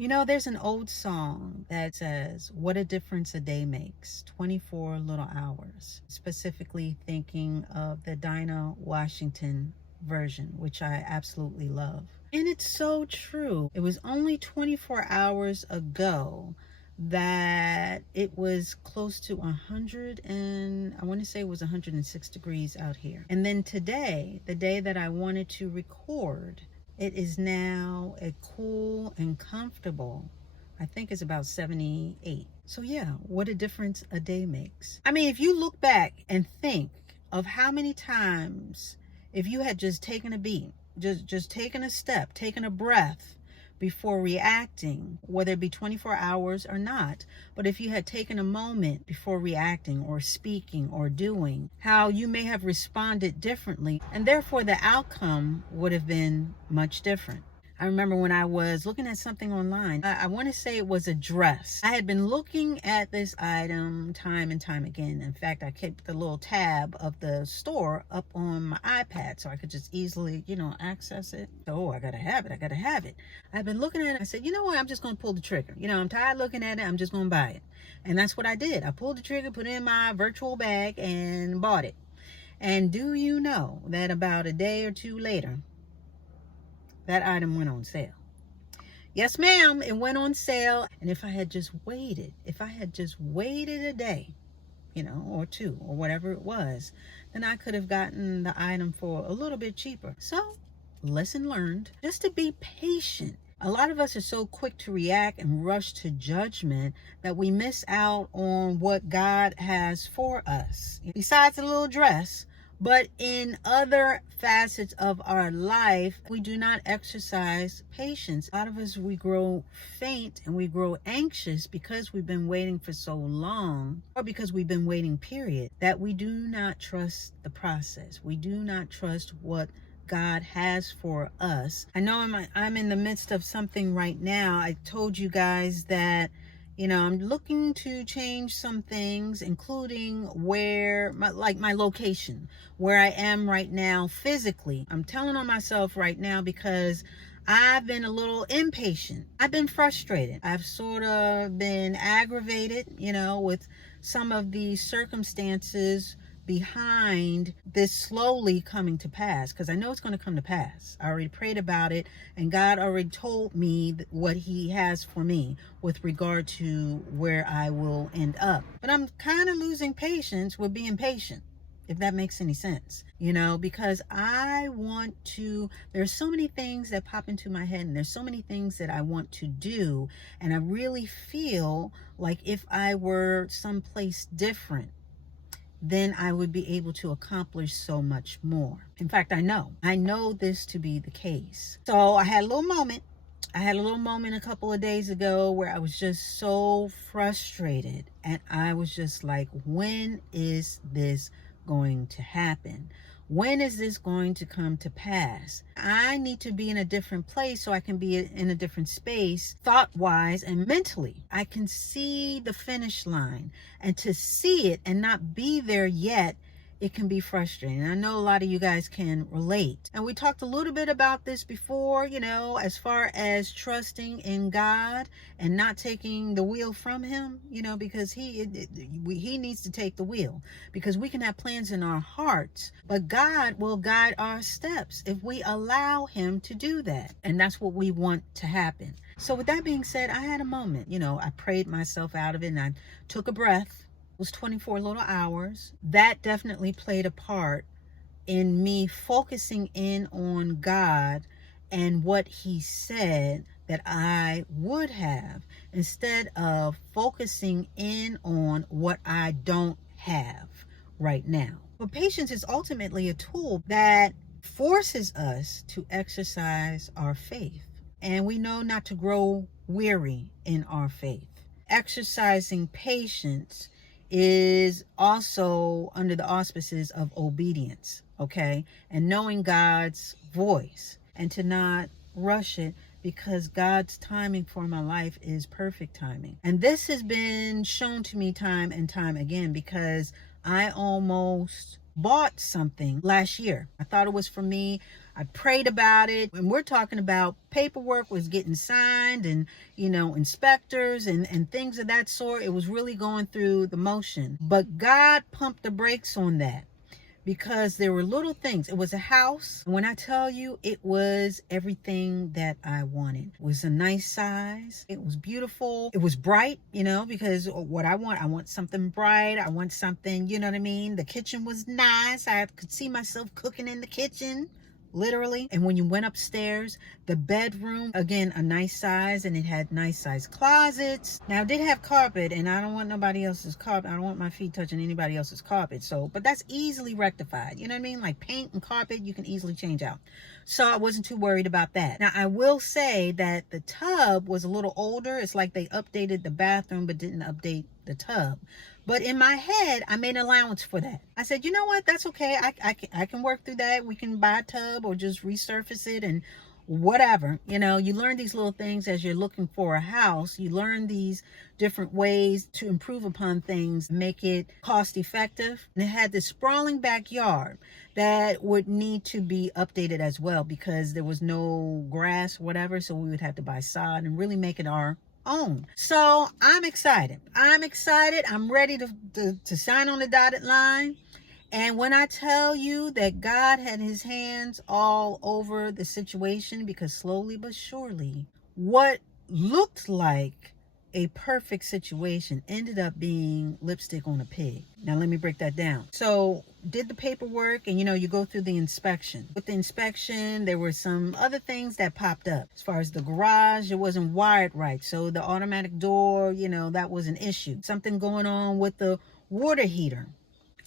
You know, there's an old song that says, "What a difference a day makes, 24 little hours." Specifically thinking of the Dinah Washington version, which I absolutely love. And it's so true. It was only 24 hours ago that it was close to 100 and I want to say it was 106 degrees out here. And then today, the day that I wanted to record, it is now a cool and comfortable, I think it's about 78. So yeah, what a difference a day makes. I mean, if you look back and think of how many times, if you had just taken a beat, just taken a step, taken a breath before reacting, whether it be 24 hours or not, but if you had taken a moment before reacting or speaking or doing, how you may have responded differently, and therefore the outcome would have been much different. I remember when I was looking at something online, I want to say it was a dress. I had been looking at this item time and time again. In fact, I kept the little tab of the store up on my iPad so I could just easily, access it. Oh, I gotta have it. I gotta have it. I've been looking at it. I said, you know what? I'm just going to pull the trigger. I'm tired looking at it. I'm just going to buy it. And that's what I did. I pulled the trigger, put it in my virtual bag, and bought it. And do you know that about a day or two later, that item went on sale? Yes, ma'am, it went on sale. And if I had just waited a day, or two, or whatever it was, then I could have gotten the item for a little bit cheaper. So, lesson learned, just to be patient. A lot of us are so quick to react and rush to judgment that we miss out on what God has for us. Besides a little dress, but in other facets of our life, we do not exercise patience. A lot of us, we grow faint and we grow anxious because we've been waiting for so long, or because we've been waiting, period, that we do not trust the process. We do not trust what God has for us. I know I'm in the midst of something right now. I told you guys that I'm looking to change some things, including where my location, where I am right now physically. I'm telling on myself right now because I've been a little impatient. I've been frustrated. I've sort of been aggravated, with some of the circumstances behind this slowly coming to pass, because I know it's going to come to pass. I already prayed about it, and God already told me what he has for me with regard to where I will end up. But I'm kind of losing patience with being patient, if that makes any sense, because there's so many things that pop into my head, and there's so many things that I want to do, and I really feel like if I were someplace different, then I would be able to accomplish so much more. In fact, I know this to be the case. So I had a little moment a couple of days ago where I was just so frustrated, and I was just like, when is this going to happen? When is this going to come to pass? I need to be in a different place so I can be in a different space, thought-wise and mentally. I can see the finish line, and to see it and not be there yet, it can be frustrating. I know a lot of you guys can relate. And we talked a little bit about this before, as far as trusting in God and not taking the wheel from him, because he needs to take the wheel, because we can have plans in our hearts, but God will guide our steps if we allow him to do that. And that's what we want to happen. So with that being said, I had a moment, I prayed myself out of it, and I took a breath. Was 24 little hours. That definitely played a part in me focusing in on God and what he said that I would have, instead of focusing in on what I don't have right now. But patience is ultimately a tool that forces us to exercise our faith. And we know not to grow weary in our faith. Exercising patience is also under the auspices of obedience, okay? And knowing God's voice, and to not rush it, because God's timing for my life is perfect timing. And this has been shown to me time and time again, because I almost bought something last year. I thought it was for me. I prayed about it. And we're talking about paperwork was getting signed and, inspectors and things of that sort. It was really going through the motion. But God pumped the brakes on that, because there were little things. It was a house. When I tell you, it was everything that I wanted. It was a nice size. It was beautiful. It was bright, because what I want something bright. I want something, you know what I mean? The kitchen was nice. I could see myself cooking in the kitchen, literally. And when you went upstairs, the bedroom, again, a nice size, and it had nice size closets. Now, it did have carpet, and I don't want nobody else's carpet. I don't want my feet touching anybody else's carpet. But that's easily rectified. You know what I mean? Like paint and carpet, you can easily change out. So I wasn't too worried about that. Now, I will say that the tub was a little older. It's like they updated the bathroom but didn't update the tub. But in my head, I made an allowance for that. I said, you know what? That's okay. I can work through that. We can buy a tub or just resurface it and whatever. You learn these little things as you're looking for a house. You learn these different ways to improve upon things, make it cost effective. And it had this sprawling backyard that would need to be updated as well, because there was no grass, whatever. So we would have to buy sod and really make it our own. So I'm excited. I'm ready to sign on the dotted line. And when I tell you that God had his hands all over the situation, because slowly but surely, what looked like a perfect situation ended up being lipstick on a pig. Now, let me break that down. So, did the paperwork, and you go through the inspection. With the inspection, there were some other things that popped up. As far as the garage, it wasn't wired right. So, the automatic door, that was an issue. Something going on with the water heater.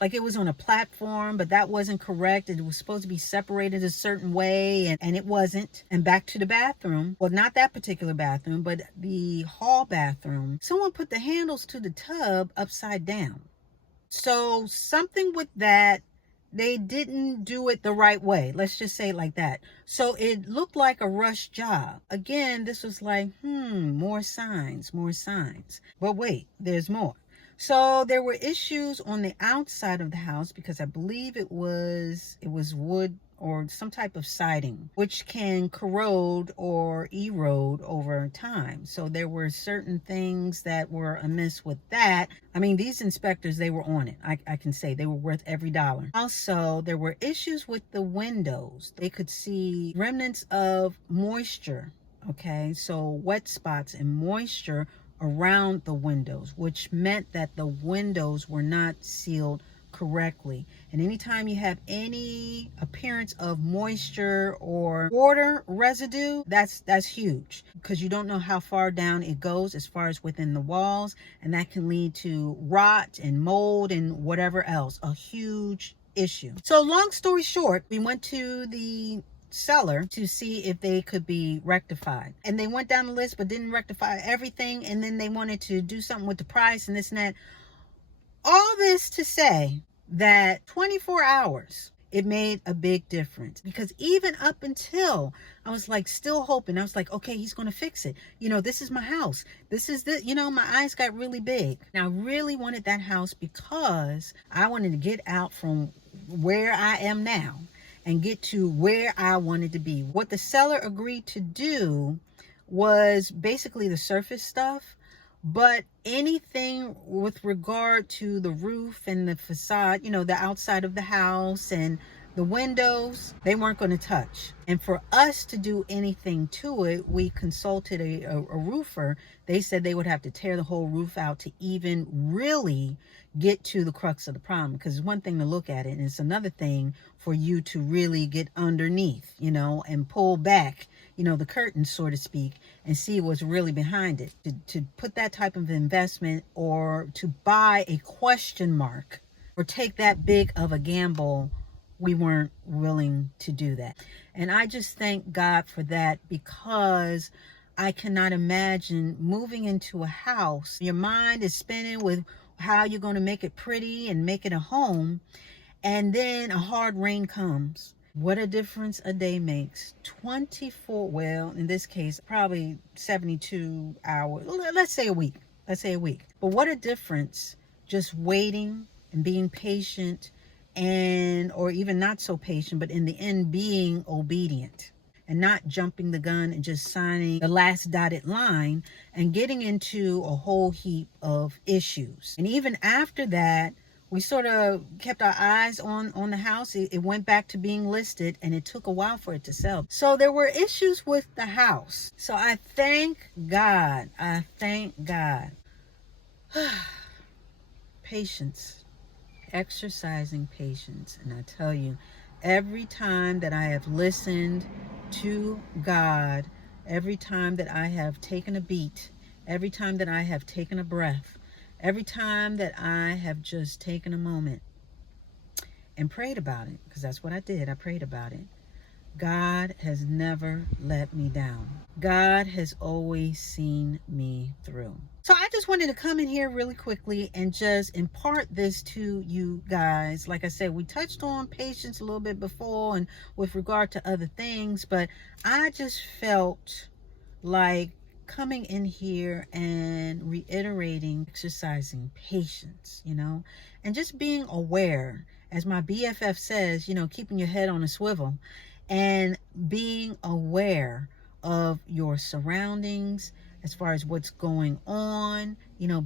Like it was on a platform, but that wasn't correct. It was supposed to be separated a certain way, and it wasn't. And back to the bathroom. Well, not that particular bathroom, but the hall bathroom. Someone put the handles to the tub upside down. So something with that, they didn't do it the right way. Let's just say it like that. So it looked like a rush job. Again, this was like, more signs. But wait, there's more. So there were issues on the outside of the house, because I believe it was wood or some type of siding, which can corrode or erode over time. So there were certain things that were amiss with that. I mean, these inspectors, they were on it. I can say they were worth every dollar. Also, there were issues with the windows. They could see remnants of moisture. Okay, so wet spots and moisture around the windows, which meant that the windows were not sealed correctly. And anytime you have any appearance of moisture or water residue, that's huge, because you don't know how far down it goes as far as within the walls, and that can lead to rot and mold and whatever else. A huge issue. So long story short, we went to the seller to see if they could be rectified, and they went down the list but didn't rectify everything, and then they wanted to do something with the price and this and that. All this to say that 24 hours, it made a big difference, because even up until I was like still hoping, I was like, okay, he's going to fix it. This is my house. This is my eyes got really big. And I really wanted that house because I wanted to get out from where I am now and get to where I wanted to be. What the seller agreed to do was basically the surface stuff, but anything with regard to the roof and the facade, the outside of the house and the windows, they weren't going to touch. And for us to do anything to it, we consulted a roofer. They said they would have to tear the whole roof out to even really get to the crux of the problem, because it's one thing to look at it, and it's another thing for you to really get underneath, and pull back, the curtain, so to speak, and see what's really behind it. To put that type of investment, or to buy a question mark, or take that big of a gamble, we weren't willing to do that. And I just thank God for that, because I cannot imagine moving into a house. Your mind is spinning with how you're going to make it pretty and make it a home, and then a hard rain comes. What a difference a day makes. 24, well, in this case, probably 72 hours. Let's say a week. But what a difference just waiting and being patient and or even not so patient, but in the end being obedient and not jumping the gun and just signing the last dotted line and getting into a whole heap of issues. And even after that, we sort of kept our eyes on the house. It went back to being listed, and it took a while for it to sell. So there were issues with the house. So I thank God. I thank God. Patience. Exercising patience. And I tell you, every time that I have listened to God, every time that I have taken a beat, every time that I have taken a breath, every time that I have just taken a moment and prayed about it, because that's what I did, I prayed about it, God has never let me down. God has always seen me through. So I just wanted to come in here really quickly and just impart this to you guys. Like I said, we touched on patience a little bit before and with regard to other things, but I just felt like coming in here and reiterating exercising patience, and just being aware, as my BFF says, keeping your head on a swivel and being aware of your surroundings as far as what's going on.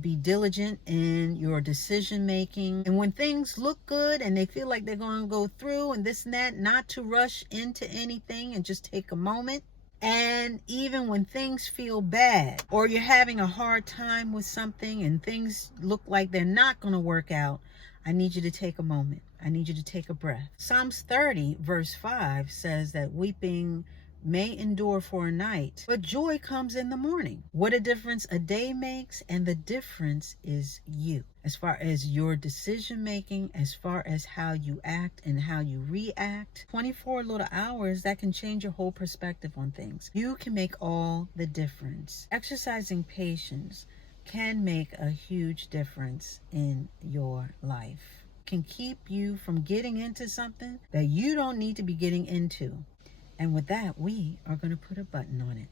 Be diligent in your decision making, and when things look good and they feel like they're going to go through and this and that, not to rush into anything and just take a moment. And even when things feel bad or you're having a hard time with something and things look like they're not going to work out, I need you to take a moment. I need you to take a breath. Psalms 30 verse 5 says that weeping may endure for a night, but joy comes in the morning. What a difference a day makes, and the difference is you. As far as your decision making, as far as how you act and how you react, 24 little hours that can change your whole perspective on things. You can make all the difference. Exercising patience can make a huge difference in your life. Can keep you from getting into something that you don't need to be getting into. And with that, we are going to put a button on it.